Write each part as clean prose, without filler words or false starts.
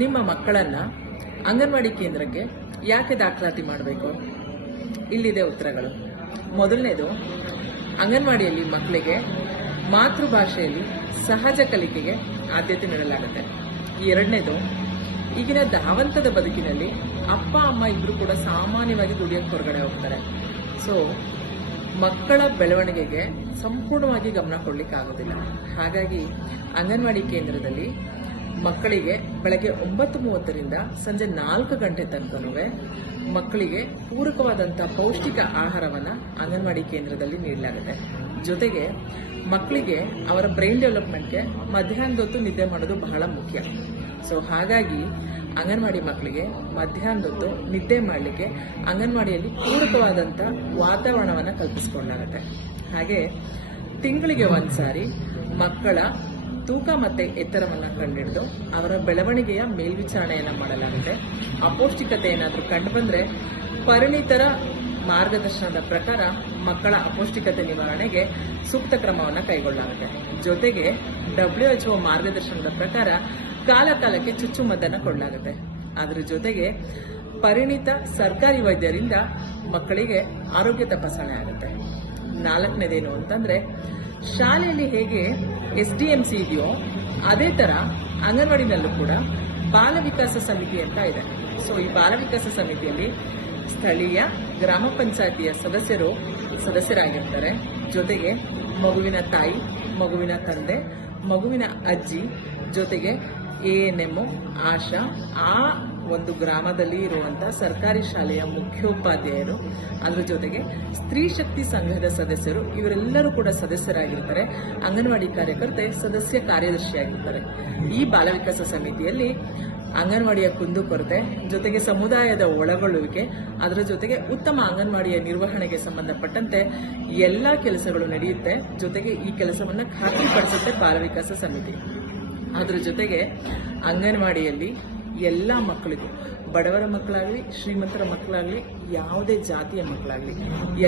ನಿಮ್ಮ ಮಕ್ಕಳನ್ನ ಅಂಗನವಾಡಿ ಕೇಂದ್ರಕ್ಕೆ ಯಾಕೆ ದಾಖಲಾತಿ ಮಾಡಬೇಕು? ಇಲ್ಲಿದೆ ಉತ್ತರಗಳು. ಮೊದಲನೇದು, ಅಂಗನವಾಡಿಯಲ್ಲಿ ಮಕ್ಕಳಿಗೆ ಮಾತೃಭಾಷೆಯಲ್ಲಿ ಸಹಜ ಕಲಿಕೆಗೆ ಆದ್ಯತೆ ನೀಡಲಾಗುತ್ತೆ. ಎರಡನೇದು, ಈಗಿನ ಧಾವಂತದ ಬದುಕಿನಲ್ಲಿ ಅಪ್ಪ ಅಮ್ಮ ಇಬ್ರು ಕೂಡ ಸಾಮಾನ್ಯವಾಗಿ ದುಡಿಯೋಕೆ ಹೊರಗಡೆ ಹೋಗ್ತಾರೆ. ಸೊ ಮಕ್ಕಳ ಬೆಳವಣಿಗೆಗೆ ಸಂಪೂರ್ಣವಾಗಿ ಗಮನ ಕೊಡ್ಲಿಕ್ಕೆ ಆಗೋದಿಲ್ಲ. ಹಾಗಾಗಿ ಅಂಗನವಾಡಿ ಕೇಂದ್ರದಲ್ಲಿ ಮಕ್ಕಳಿಗೆ ಬೆಳಗ್ಗೆ 9:30ರಿಂದ ಸಂಜೆ 4 ಗಂಟೆ ತನಕನೂ ಮಕ್ಕಳಿಗೆ ಪೂರಕವಾದಂತಹ ಪೌಷ್ಟಿಕ ಆಹಾರವನ್ನ ಅಂಗನವಾಡಿ ಕೇಂದ್ರದಲ್ಲಿ ನೀಡಲಾಗುತ್ತೆ. ಜೊತೆಗೆ ಮಕ್ಕಳಿಗೆ ಅವರ ಬ್ರೈನ್ ಡೆವಲಪ್ಮೆಂಟ್ಗೆ ಮಧ್ಯಾಹ್ನದೊತ್ತು ನಿದ್ದೆ ಮಾಡೋದು ಬಹಳ ಮುಖ್ಯ. ಸೊ ಹಾಗಾಗಿ ಅಂಗನವಾಡಿ ಮಕ್ಕಳಿಗೆ ಮಧ್ಯಾಹ್ನದೊತ್ತು ನಿದ್ದೆ ಮಾಡಲಿಕ್ಕೆ ಅಂಗನವಾಡಿಯಲ್ಲಿ ಪೂರಕವಾದಂಥ ವಾತಾವರಣವನ್ನು ಕಲ್ಪಿಸಿಕೊಳ್ಳಲಾಗುತ್ತೆ. ಹಾಗೆ ತಿಂಗಳಿಗೆ ಒಂದ್ಸಾರಿ ಮಕ್ಕಳ ತೂಕ ಮತ್ತೆ ಎತ್ತರವನ್ನು ಕಂಡುಹಿಡಿದು ಅವರ ಬೆಳವಣಿಗೆಯ ಮೇಲ್ವಿಚಾರಣೆಯನ್ನು ಮಾಡಲಾಗುತ್ತೆ. ಅಪೌಷ್ಟಿಕತೆ ಏನಾದರೂ ಕಂಡು ಬಂದರೆ ಪರಿಣಿತರ ಮಾರ್ಗದರ್ಶನದ ಪ್ರಕಾರ ಮಕ್ಕಳ ಅಪೌಷ್ಟಿಕತೆ ನಿವಾರಣೆಗೆ ಸೂಕ್ತ ಕ್ರಮವನ್ನು ಕೈಗೊಳ್ಳಲಾಗುತ್ತೆ. ಜೊತೆಗೆ WHO ಮಾರ್ಗದರ್ಶನದ ಪ್ರಕಾರ ಕಾಲಕಾಲಕ್ಕೆ ಚುಚ್ಚುಮದ್ದನ್ನು ಕೊಡಲಾಗುತ್ತೆ. ಅದರ ಜೊತೆಗೆ ಪರಿಣಿತ ಸರ್ಕಾರಿ ವೈದ್ಯರಿಂದ ಮಕ್ಕಳಿಗೆ ಆರೋಗ್ಯ ತಪಾಸಣೆ ಆಗುತ್ತೆ. 4ನೇದೇನು ಅಂತಂದ್ರೆ, ಶಾಲೆಯಲ್ಲಿ ಹೇಗೆ SDMC ಇದೆಯೋ ಅದೇ ತರ ಅಂಗನವಾಡಿನಲ್ಲೂ ಕೂಡ ಬಾಲ ವಿಕಾಸ ಸಮಿತಿ ಅಂತ ಇದೆ. ಸೊ ಈ ಬಾಲ ವಿಕಾಸ ಸಮಿತಿಯಲ್ಲಿ ಸ್ಥಳೀಯ ಗ್ರಾಮ ಪಂಚಾಯತಿಯ ಸದಸ್ಯರಾಗಿರ್ತಾರೆ. ಜೊತೆಗೆ ಮಗುವಿನ ತಾಯಿ, ಮಗುವಿನ ತಂದೆ, ಮಗುವಿನ ಅಜ್ಜಿ, ಜೊತೆಗೆ ANM, ಆಶಾ, ಆ ಒಂದು ಗ್ರಾಮದಲ್ಲಿ ಇರುವಂತಹ ಸರ್ಕಾರಿ ಶಾಲೆಯ ಮುಖ್ಯೋಪಾಧ್ಯಾಯರು, ಅದರ ಜೊತೆಗೆ ಸ್ತ್ರೀ ಶಕ್ತಿ ಸಂಘದ ಸದಸ್ಯರು, ಇವರೆಲ್ಲರೂ ಕೂಡ ಸದಸ್ಯರಾಗಿರ್ತಾರೆ. ಅಂಗನವಾಡಿ ಕಾರ್ಯಕರ್ತೆ ಸದಸ್ಯ ಕಾರ್ಯದರ್ಶಿಯಾಗಿರ್ತಾರೆ. ಈ ಬಾಲ ವಿಕಾಸ ಸಮಿತಿಯಲ್ಲಿ ಅಂಗನವಾಡಿಯ ಕುಂದುಕೊರತೆ, ಜೊತೆಗೆ ಸಮುದಾಯದ ಒಳಗೊಳ್ಳುವಿಕೆ, ಅದರ ಜೊತೆಗೆ ಉತ್ತಮ ಅಂಗನವಾಡಿಯ ನಿರ್ವಹಣೆಗೆ ಸಂಬಂಧಪಟ್ಟಂತೆ ಎಲ್ಲಾ ಕೆಲಸಗಳು ನಡೆಯುತ್ತೆ. ಜೊತೆಗೆ ಈ ಕೆಲಸವನ್ನ ಖಾತ್ರಿಪಡಿಸುತ್ತೆ ಬಾಲ ವಿಕಾಸ ಸಮಿತಿ. ಅದರ ಜೊತೆಗೆ ಅಂಗನವಾಡಿಯಲ್ಲಿ ಎಲ್ಲ ಮಕ್ಕಳಿಗೂ, ಬಡವರ ಮಕ್ಕಳಾಗಲಿ ಶ್ರೀಮಂತರ ಮಕ್ಕಳಾಗಲಿ ಯಾವುದೇ ಜಾತಿಯ ಮಕ್ಕಳಾಗಲಿ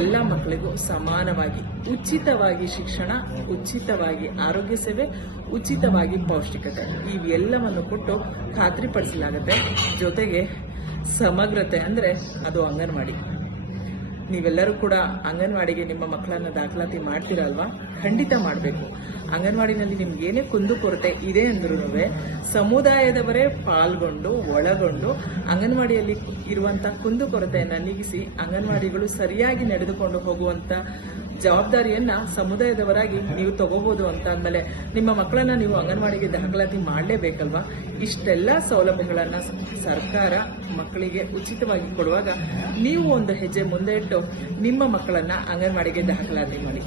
ಎಲ್ಲ ಮಕ್ಕಳಿಗೂ ಸಮಾನವಾಗಿ ಉಚಿತವಾಗಿ ಶಿಕ್ಷಣ, ಉಚಿತವಾಗಿ ಆರೋಗ್ಯ ಸೇವೆ, ಉಚಿತವಾಗಿ ಪೌಷ್ಟಿಕತೆ ಇವೆಲ್ಲವನ್ನು ಕೊಟ್ಟು ಖಾತ್ರಿಪಡಿಸಲಾಗುತ್ತೆ. ಜೊತೆಗೆ ಸಮಗ್ರತೆ ಅಂದ್ರೆ ಅದು ಅಂಗನವಾಡಿ. ನೀವೆಲ್ಲರೂ ಕೂಡ ಅಂಗನವಾಡಿಗೆ ನಿಮ್ಮ ಮಕ್ಕಳನ್ನ ದಾಖಲಾತಿ ಮಾಡ್ತೀರಲ್ವಾ? ಖಂಡಿತ ಮಾಡಬೇಕು. ಅಂಗನವಾಡಿನಲ್ಲಿ ನಿಮ್ಗೆ ಏನೇ ಕುಂದುಕೊರತೆ ಇದೆ ಅಂದ್ರೂ ಸಮುದಾಯದವರೇ ಪಾಲ್ಗೊಂಡು ಒಳಗೊಂಡು ಅಂಗನವಾಡಿಯಲ್ಲಿ ಇರುವಂತಹ ಕುಂದುಕೊರತೆಯನ್ನ ನೀಗಿಸಿ ಅಂಗನವಾಡಿಗಳು ಸರಿಯಾಗಿ ನಡೆದುಕೊಂಡು ಹೋಗುವಂತ ಜವಾಬ್ದಾರಿಯನ್ನ ಸಮುದಾಯದವರಾಗಿ ನೀವು ತಗೋಬಹುದು ಅಂತ ಅಂದಮೇಲೆ ನಿಮ್ಮ ಮಕ್ಕಳನ್ನ ನೀವು ಅಂಗನವಾಡಿಗೆ ದಾಖಲಾತಿ ಮಾಡಲೇಬೇಕಲ್ವಾ? ಇಷ್ಟೆಲ್ಲ ಸೌಲಭ್ಯಗಳನ್ನ ಸರ್ಕಾರ ಮಕ್ಕಳಿಗೆ ಉಚಿತವಾಗಿ ಕೊಡುವಾಗ ನೀವು ಒಂದು ಹೆಜ್ಜೆ ಮುಂದೆ ಇಟ್ಟು ನಿಮ್ಮ ಮಕ್ಕಳನ್ನ ಅಂಗನವಾಡಿಗೆ ದಾಖಲಾತಿ ಮಾಡಿ.